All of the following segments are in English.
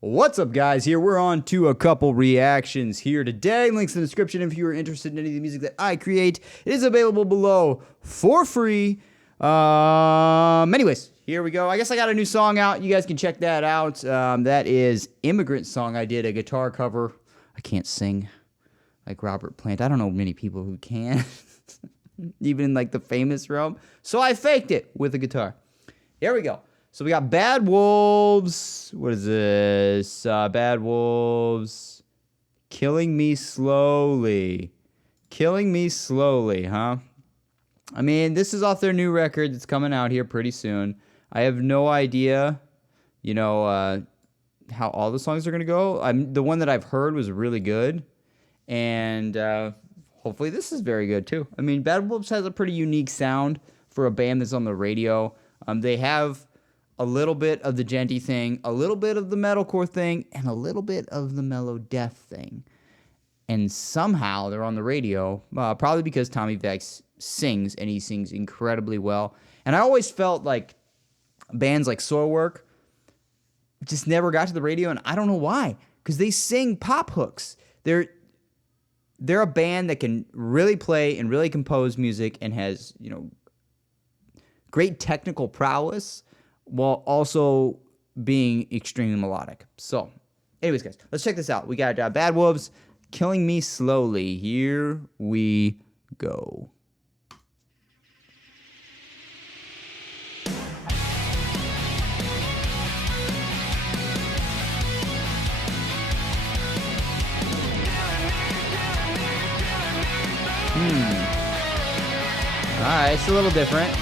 What's up, guys? Here we're on to a couple reactions here today. Links in the description if you are interested in any of the music that I create. It is available below for free. Anyways, here we go. I guess I got a new song out. You guys can check that out. That is Immigrant Song. I did a guitar cover. I can't sing like Robert Plant. I don't know many people who can, even in like the famous realm. So I faked it with a guitar. Here we go. So we got Bad Wolves. What is this? Bad Wolves. Killing Me Slowly. Killing Me Slowly, huh? I mean, this is off their new record that's coming out here pretty soon. I have no idea, how all the songs are going to go. The one that I've heard was really good. And hopefully this is very good, too. I mean, Bad Wolves has a pretty unique sound for a band that's on the radio. They have a little bit of the djenty thing, a little bit of the metalcore thing, and a little bit of the mellow death thing. And somehow they're on the radio, probably because Tommy Vex sings, and he sings incredibly well. And I always felt like bands like Soilwork just never got to the radio, and I don't know why, because they sing pop hooks. They're a band that can really play and really compose music and has, great technical prowess, while also being extremely melodic. So, anyways, guys, let's check this out. We got Bad Wolves, Killing Me Slowly. Here we go. Alright, it's a little different.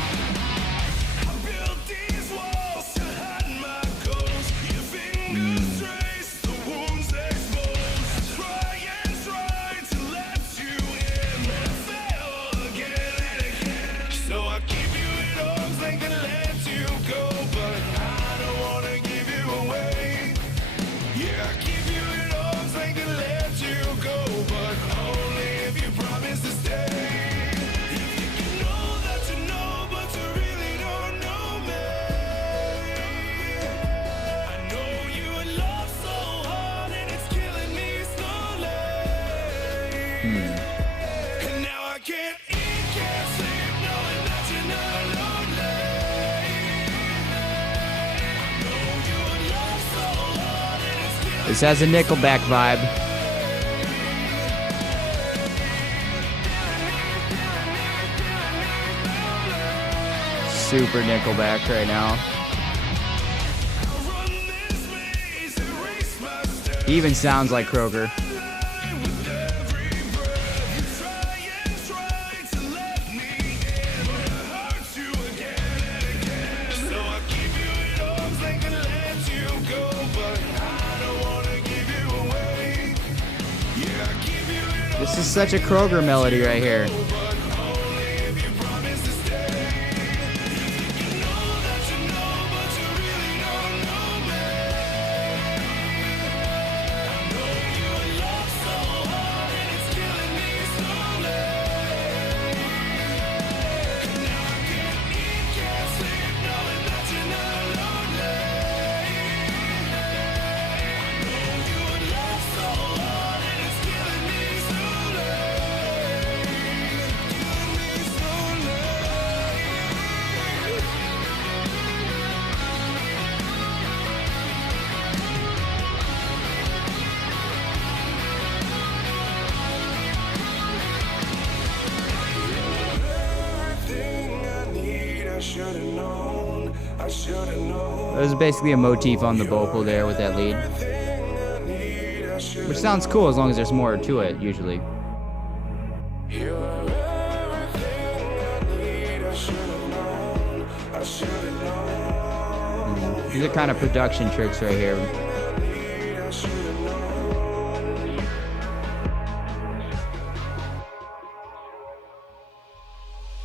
This has a Nickelback vibe. Super Nickelback right now. He even sounds like Kroger. This is such a Kroger melody right here. There's basically a motif on the vocal there with that lead, which sounds cool as long as there's more to it, usually. These are kind of production tricks right here.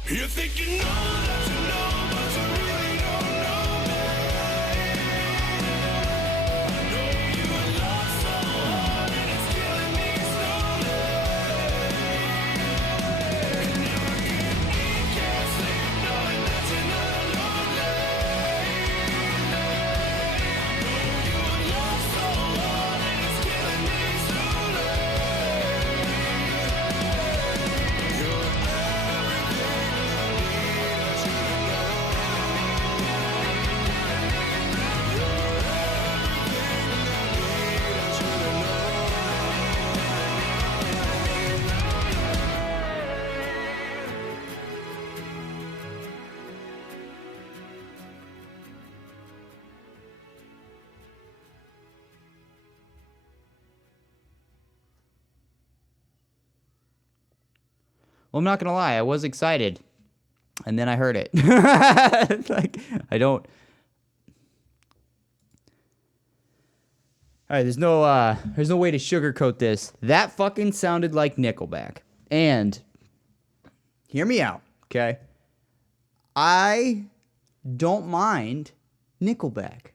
You think you know that you know, but you really don't know me. I know you in love so hard and it's killing me slowly. And now I can't eat, can't sleep, knowing that you're not lonely. I know you in love Well, I'm not gonna lie, I was excited, and then I heard it. Like I don't. All right, there's no way to sugarcoat this. That fucking sounded like Nickelback. And hear me out, okay? I don't mind Nickelback.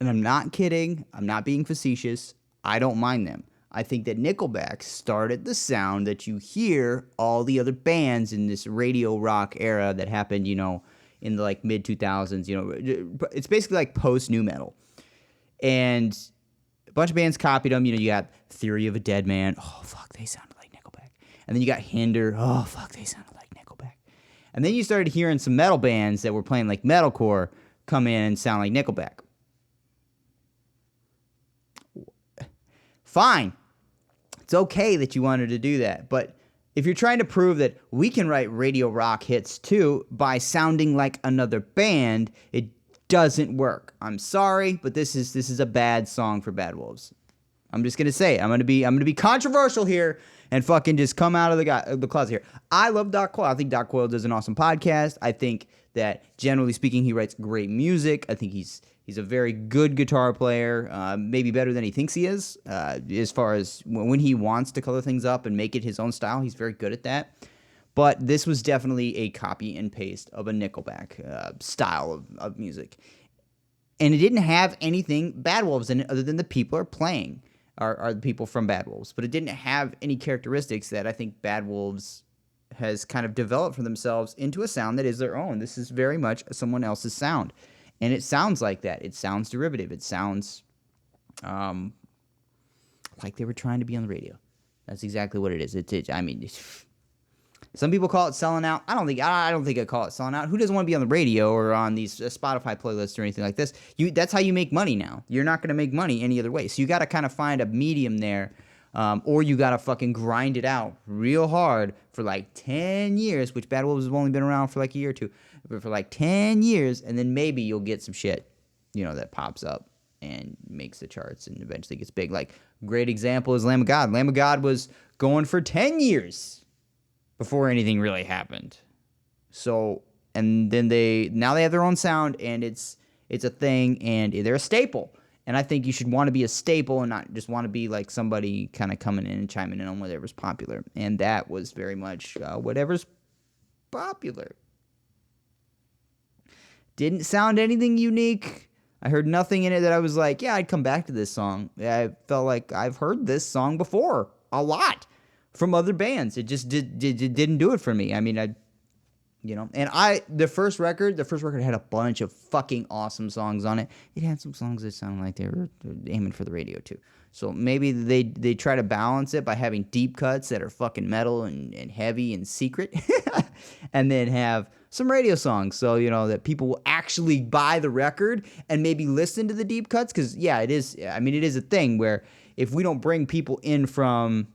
And I'm not kidding. I'm not being facetious. I don't mind them. I think that Nickelback started the sound that you hear all the other bands in this radio rock era that happened, you know, in the like mid 2000s, you know. It's basically like post nu metal. And a bunch of bands copied them. You know, you got Theory of a Dead Man. Oh, fuck, they sounded like Nickelback. And then you got Hinder. Oh, fuck, they sounded like Nickelback. And then you started hearing some metal bands that were playing like metalcore come in and sound like Nickelback. Fine. It's okay that you wanted to do that. But if you're trying to prove that we can write radio rock hits too by sounding like another band, it doesn't work. I'm sorry, but this is a bad song for Bad Wolves. I'm just gonna say it. I'm gonna be controversial here and fucking just come out of the closet here. I love Doc Coyle. I think Doc Coyle does an awesome podcast. I think that generally speaking, he writes great music. I think he's a very good guitar player, maybe better than he thinks he is. As far as when he wants to color things up and make it his own style, he's very good at that. But this was definitely a copy and paste of a Nickelback style of music. And it didn't have anything Bad Wolves in it other than the people are playing are the people from Bad Wolves. But it didn't have any characteristics that I think Bad Wolves has kind of developed for themselves into a sound that is their own. This is very much someone else's sound. And it sounds like that. It sounds derivative. It sounds like they were trying to be on the radio. That's exactly what it is. I mean, some people call it selling out. I don't think I call it selling out. Who doesn't want to be on the radio or on these Spotify playlists or anything like this? That's how you make money now. You're not going to make money any other way. So you got to kind of find a medium there, or you got to fucking grind it out real hard for like 10 years, which Bad Wolves have only been around for like a year or two, but for like 10 years, and then maybe you'll get some shit, you know, that pops up and makes the charts and eventually gets big. Like, great example is Lamb of God. Lamb of God was going for 10 years before anything really happened. So, and then now they have their own sound, and it's a thing, and they're a staple. And I think you should want to be a staple and not just want to be like somebody kind of coming in and chiming in on whatever's popular. And that was very much whatever's popular. Didn't sound anything unique. I heard nothing in it that I was like, yeah, I'd come back to this song. I felt like I've heard this song before a lot from other bands. It just didn't do it for me. I mean, the first record had a bunch of fucking awesome songs on it. It had some songs that sounded like they were aiming for the radio too. So maybe they try to balance it by having deep cuts that are fucking metal and heavy and secret, and then have some radio songs, so you know that people will actually buy the record and maybe listen to the deep cuts. Because yeah, it is. I mean, it is a thing where if we don't bring people in from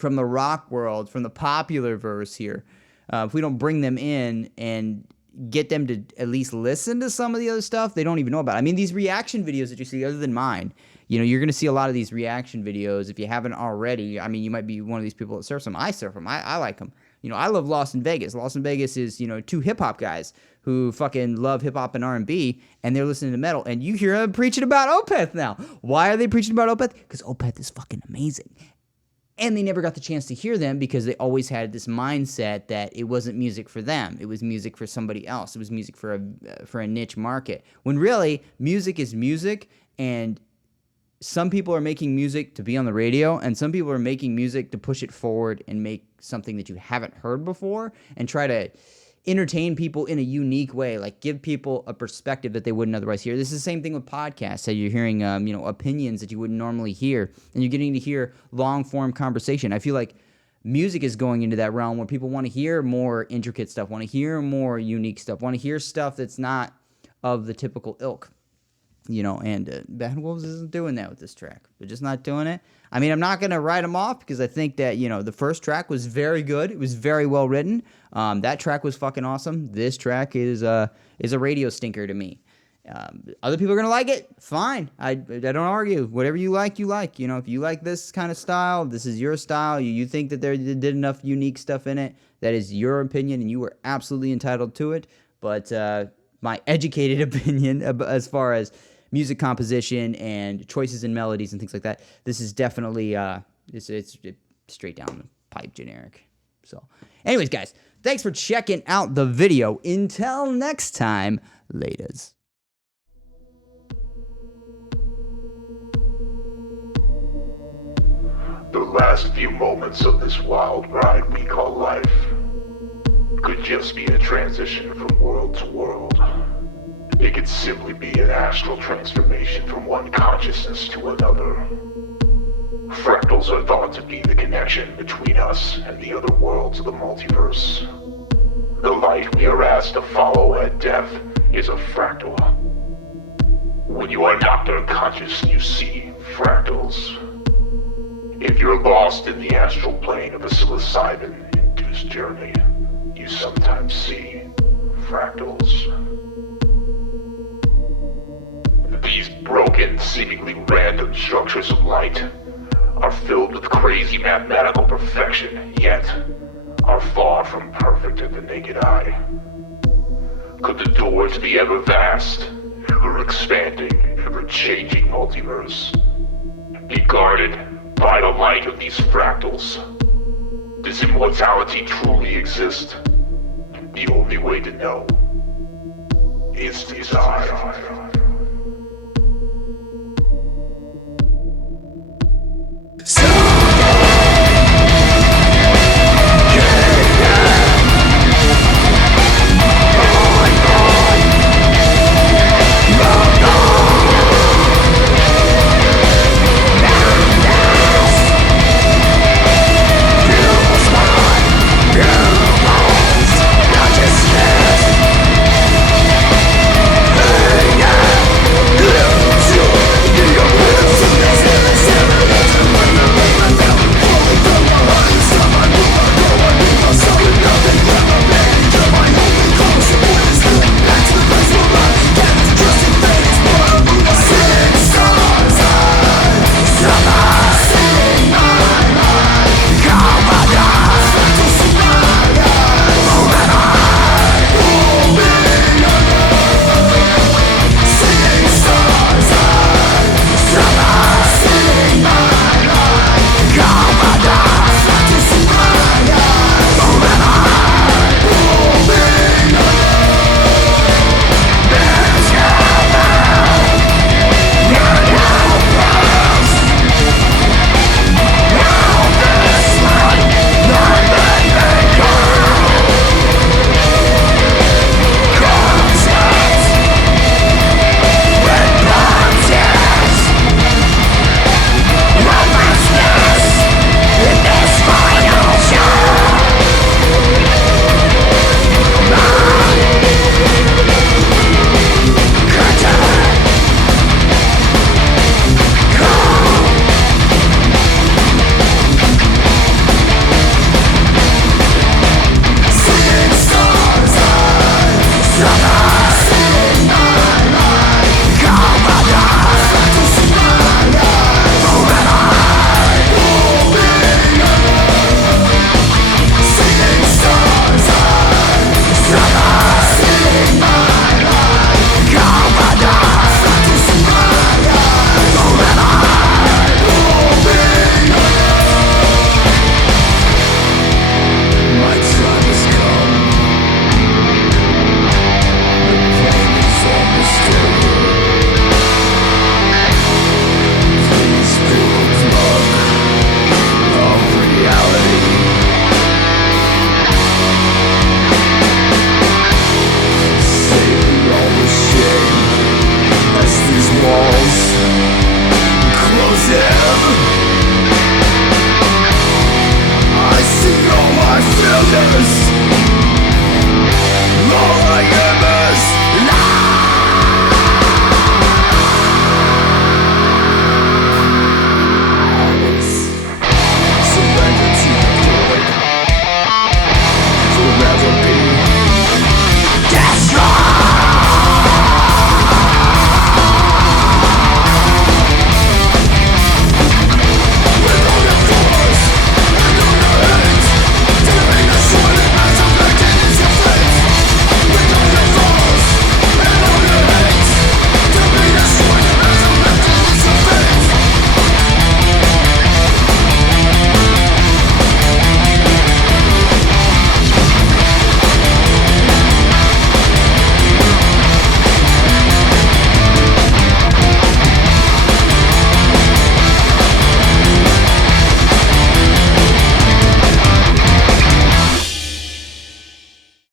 the rock world, from the popular verse here, if we don't bring them in and get them to at least listen to some of the other stuff, they don't even know about it. I mean, these reaction videos that you see, other than mine, you know, you're going to see a lot of these reaction videos. If you haven't already, I mean, you might be one of these people that surf them. I surf them. I like them. You know, I love Lost in Vegas. Lost in Vegas is, you know, two hip-hop guys who fucking love hip-hop and R&B, and they're listening to metal, and you hear them preaching about Opeth now. Why are they preaching about Opeth? Because Opeth is fucking amazing. And they never got the chance to hear them because they always had this mindset that it wasn't music for them. It was music for somebody else. It was music for a niche market. When really, music is music, and some people are making music to be on the radio, and some people are making music to push it forward and make something that you haven't heard before and try to entertain people in a unique way, like give people a perspective that they wouldn't otherwise hear. This is the same thing with podcasts. So you're hearing, opinions that you wouldn't normally hear, and you're getting to hear long-form conversation. I feel like music is going into that realm where people want to hear more intricate stuff, want to hear more unique stuff, want to hear stuff that's not of the typical ilk. You know, and Bad Wolves isn't doing that with this track. They're just not doing it. I mean, I'm not going to write them off because I think that, you know, the first track was very good. It was very well written. That track was fucking awesome. This track is a radio stinker to me. Other people are gonna like it. Fine. I don't argue. Whatever you like, you like. You know, if you like this kind of style, this is your style. You think that they did enough unique stuff in it. That is your opinion, and you are absolutely entitled to it. But my educated opinion as far as music composition and choices in melodies and things like that, this is definitely it's straight down the pipe generic. So, anyways, guys, thanks for checking out the video. Until next time, laters. The last few moments of this wild ride we call life could just be a transition from world to world. It could simply be an astral transformation from one consciousness to another. Fractals are thought to be the connection between us and the other worlds of the multiverse. The light we are asked to follow at death is a fractal. When you are knocked unconscious, you see fractals. If you're lost in the astral plane of a psilocybin-induced journey, you sometimes see fractals. These broken, seemingly random structures of light are filled with crazy mathematical perfection, yet are far from perfect at the naked eye. Could the door to the ever-vast, ever-expanding, ever-changing multiverse be guarded by the light of these fractals? Does immortality truly exist? The only way to know is desire.